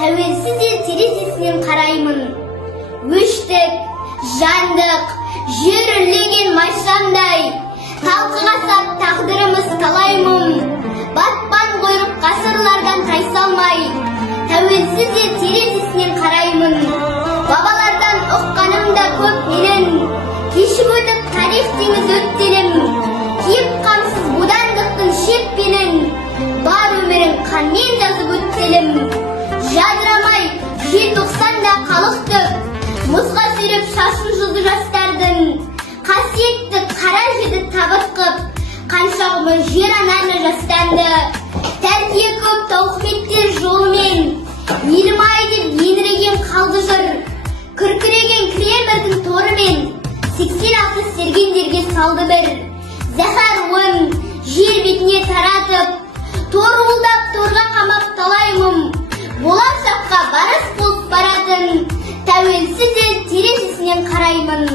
тәуелсіз ел терезесінен қараймын. Өштік, жандық, жер үрлеген майшамдай, талқыға сап тағдырымыз талай мұң. Батпан қойрық ғасырлардан тайсалмай, тәуелсіз ел терезесінен қараймын. Бабалардан ұққаным да көп менің, кешіп өтіп тарих теңіз өткелім. Киіп қамсыз бодандықтың шекпенін, бар өмірін қанмен жазып өткелім. Жадырамай желтоқсанда қалықтық, мұзға сүйреп шашын жұлды жастардың. Қасиетті қара жерді табыт қып, қаншағымыз жер ананы жастанды. Тәрбие көп тауқыметтер жолымен, елім-ай деп еңіреген қалды жыр. Күркіреген Кремльдің торымен 86 сергендерге салды бір. Зәһәр уын жер бетіне таратып, торғылдап торға қамап талай мұң. Болашаққа барыс болып баратын, тәуелсіз ел терезесінен қараймын.